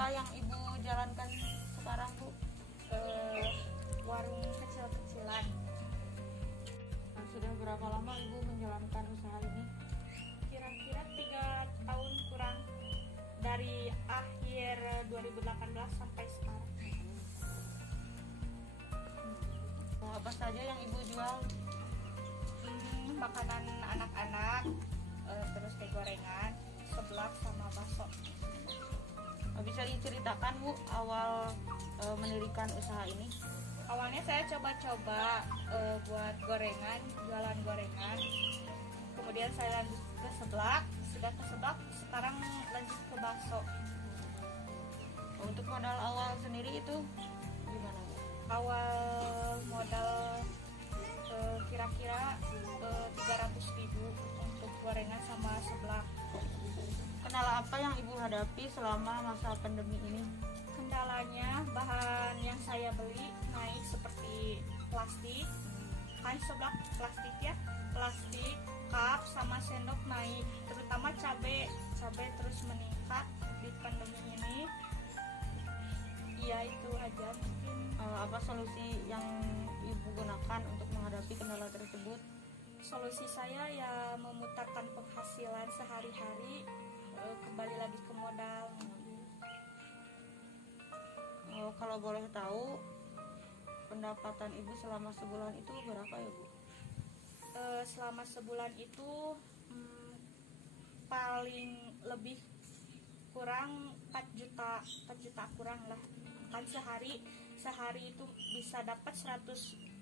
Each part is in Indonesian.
apa yang Ibu jalankan sekarang, Bu? Warung kecil-kecilan. Nah, sudah berapa lama Ibu menjalankan usaha ini? Kira-kira 3 tahun kurang, dari akhir 2018 sampai sekarang. Apa saja yang Ibu jual? Makanan anak-anak, terus kayak gorengan, seblak sama bakso. Bisa diceritakan, Bu, awal mendirikan usaha ini? Awalnya saya coba-coba buat gorengan, jualan gorengan. Kemudian saya lanjut ke seblak, sudah ke seblak, sekarang lanjut ke bakso. Untuk modal awal sendiri itu gimana, Bu? Awal modal kira-kira 300.000 untuk gorengan sama seblak. Kendala apa yang Ibu hadapi selama masa pandemi ini? Kendalanya bahan yang saya beli naik seperti plastik, kan seblak plastik ya, plastik, cup sama sendok naik, terutama cabai terus meningkat di pandemi ini. Ya itu aja mungkin. Apa solusi yang Ibu gunakan untuk menghadapi kendala tersebut? Solusi saya ya memutarkan penghasilan sehari-hari, kembali lagi ke modal. Kalau boleh tahu, pendapatan Ibu selama sebulan itu berapa ya, Bu? Selama sebulan itu paling lebih kurang 4 juta kurang lah. Kan sehari itu bisa dapat 150.000,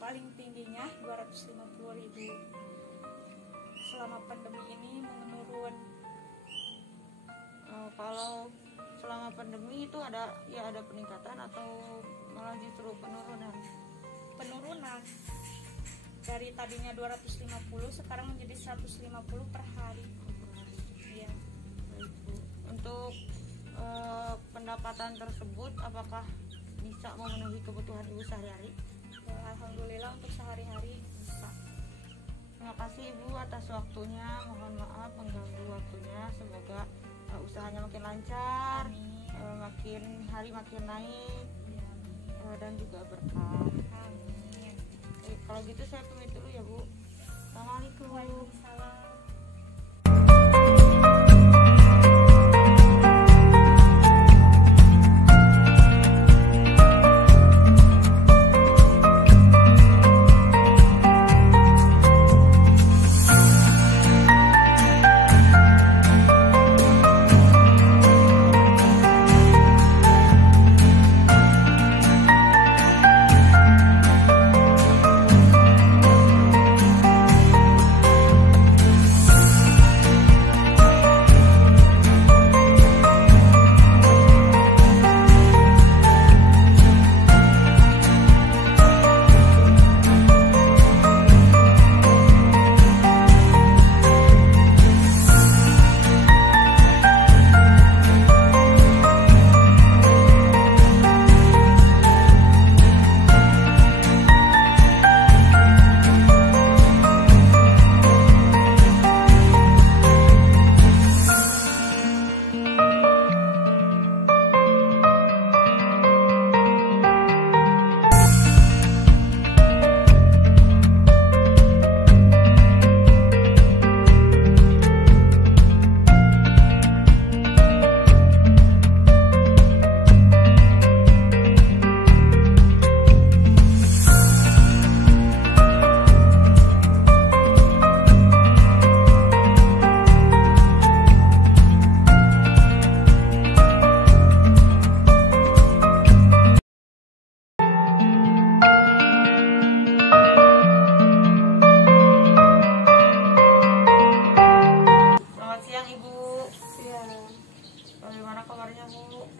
paling tingginya 250.000. Selama pandemi ini menurun. Kalau selama pandemi itu ada peningkatan atau malah justru penurunan? Penurunan. Dari tadinya 250 sekarang menjadi 150 per hari. Iya. Baik, Bu. Untuk pendapatan tersebut apakah bisa memenuhi kebutuhan Ibu sehari-hari? Alhamdulillah untuk sehari-hari bisa. Terima kasih Ibu atas waktunya. Mohon maaf mengganggu waktunya. Semoga usahanya makin lancar, makin hari makin naik, dan juga berkah. Amin. Kalau gitu saya pamit dulu ya, Bu. Assalamualaikum. Waalaikumsalam.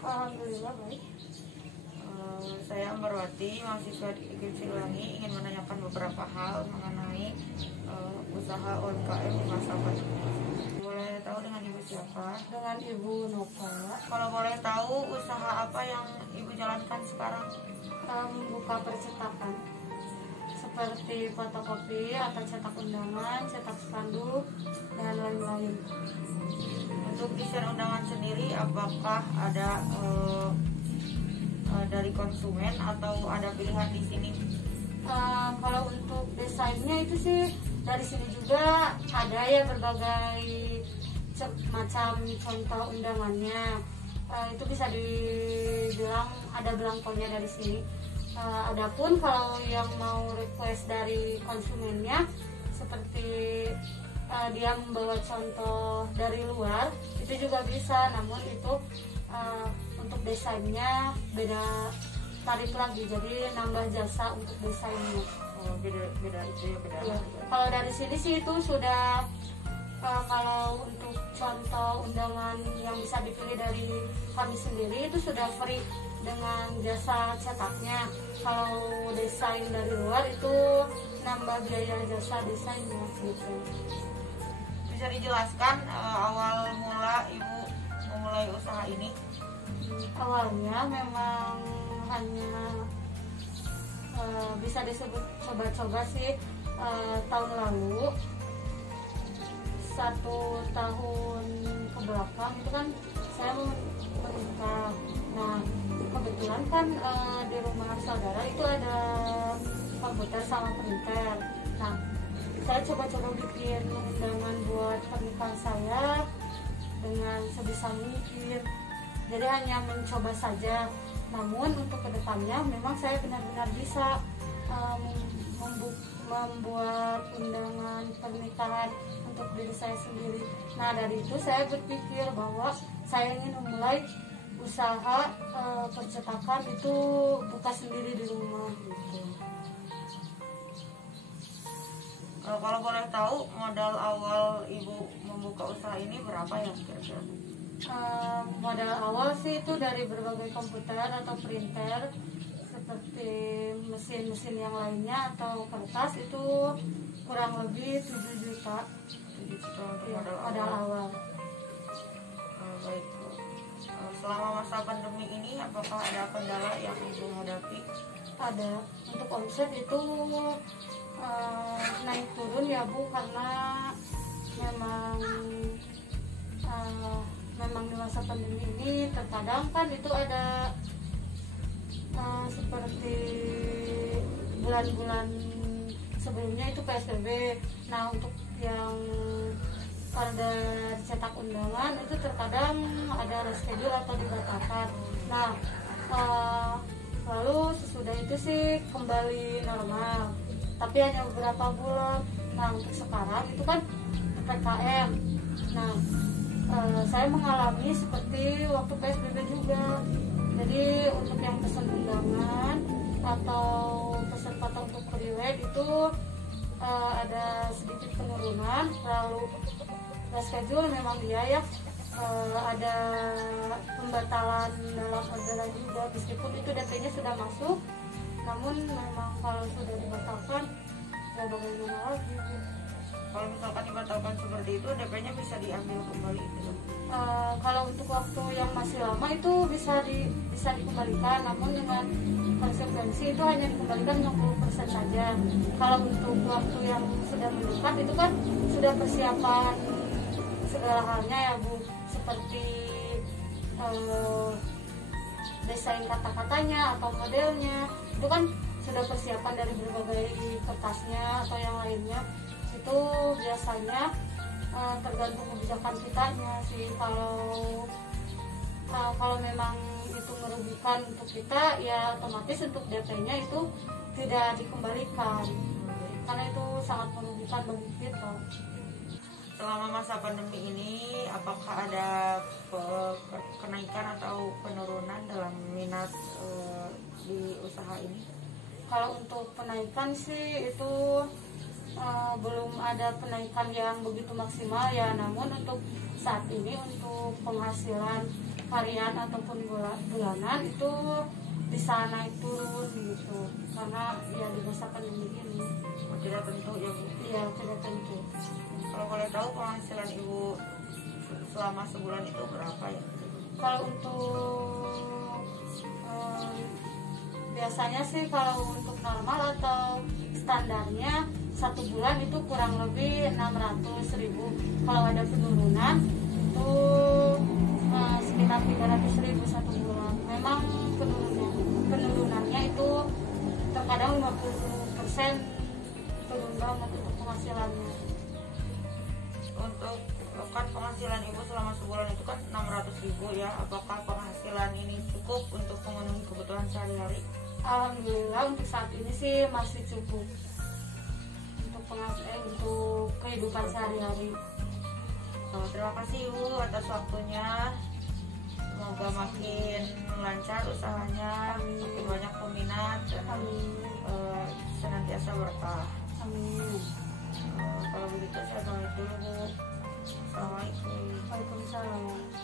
Alhamdulillah baik. Saya Ambarwati, mahasiswa di IGM Siliwangi, ingin menanyakan beberapa hal mengenai usaha UMKM di masa pandemi. Boleh tahu dengan Ibu siapa? Dengan Ibu Nova. Kalau boleh tahu usaha apa yang Ibu jalankan sekarang? Buka percetakan seperti fotokopi atau cetak undangan, cetak spanduk, dan lain-lain. Untuk desain undangan sendiri, apakah ada dari konsumen atau ada pilihan di sini? Kalau untuk desainnya itu sih dari sini juga ada ya berbagai macam contoh undangannya. Itu bisa dibilang ada belangkonya dari sini. Adapun kalau yang mau request dari konsumennya seperti dia membawa contoh dari luar itu juga bisa, namun itu untuk desainnya beda tarif lagi, jadi nambah jasa untuk desainnya. Beda itu ya, beda. Ya. Kalau dari sini sih itu sudah kalau untuk contoh undangan yang bisa dipilih dari kami sendiri itu sudah free dengan jasa cetaknya. Kalau desain dari luar itu nambah biaya jasa desainnya gitu. Bisa dijelaskan awal mula Ibu memulai usaha ini? Awalnya memang hanya bisa disebut coba-coba sih. Tahun lalu 1 tahun ke belakang itu kan saya menikah. Nah kebetulan kan di rumah saudara itu ada komputer sama printer. Nah saya coba-coba bikin undangan buat pernikahan saya dengan sebisa mungkin, jadi hanya mencoba saja. Namun untuk kedepannya memang saya benar-benar bisa membuat undangan pernikahan untuk diri saya sendiri. Nah dari itu saya berpikir bahwa saya ingin memulai usaha percetakan itu buka sendiri di rumah gitu. Kalau boleh tahu modal awal Ibu membuka usaha ini berapa ya kira-kira? Modal awal sih itu dari berbagai komputer atau printer seperti mesin-mesin yang lainnya atau kertas, itu kurang lebih 7 juta. 7 juta untuk Ya, modal awal. awal. Baik. Selama masa pandemi ini apakah ada kendala yang Ibu hadapi? Ada. Untuk omset itu naik turun ya Bu, karena memang di masa pandemi ini terkadang kan itu ada seperti bulan-bulan sebelumnya itu PSBB. Nah untuk yang pada cetak undangan itu terkadang ada reschedule atau dibatalkan. Nah lalu sesudah itu sih kembali normal, tapi hanya beberapa bulan. Nah untuk sekarang itu kan PPKM. Nah saya mengalami seperti waktu PSBB juga. Jadi untuk yang pesan undangan atau pesan foto untuk pre-wed itu ada sedikit penurunan. Lalu schedule memang dia ya ada pembatalan dalam orderan juga, meskipun itu DP-nya sudah masuk, namun memang kalau sudah dibatalkan ya bagaimana lagi. Kalau misalkan dibatalkan seperti itu, DP-nya bisa diambil kembali gitu. Kalau untuk waktu yang masih lama itu bisa dikembalikan, namun dengan konsekuensi itu hanya dikembalikan 60% saja. Kalau untuk waktu yang sudah mendekat itu kan sudah persiapan segala halnya ya Bu, seperti desain kata-katanya atau modelnya, itu kan sudah persiapan dari berbagai kertasnya atau yang lainnya. Itu biasanya tergantung kebijakan kitanya sih. Kalau memang itu merugikan untuk kita, ya otomatis untuk DP-nya itu tidak dikembalikan, karena itu sangat merugikan bagi kita. Selama masa pandemi ini, apakah ada kenaikan atau penurunan dalam minat di usaha ini? Kalau untuk penaikan sih itu belum ada penaikan yang begitu maksimal ya, namun untuk saat ini untuk penghasilan harian ataupun bulanan itu bisa naik turun gitu, karena ya di masa pandemi ini. Tidak tentu ya Bu? Iya, tidak tentu. Kalau boleh tahu penghasilan Ibu selama sebulan itu berapa ya? Kalau untuk biasanya sih kalau untuk normal atau standarnya satu bulan itu kurang lebih 600.000. Kalau ada penurunan itu sekitar 300.000 satu bulan. Memang penurunannya itu terkadang 50% turun banget untuk penghasilannya. Untuk kan penghasilan ibu selama sebulan itu kan 600.000 ya, apakah penghasilan ini cukup untuk memenuhi kebutuhan sehari-hari? Alhamdulillah untuk saat ini sih masih cukup untuk kehidupan sehari-hari. Terima kasih Ibu atas waktunya. Semoga makin lancar usahanya, makin banyak peminat dan senantiasa berkah. Amin. Kalau begitu saya pamit dulu Bu. Assalamualaikum. Waalaikumsalam.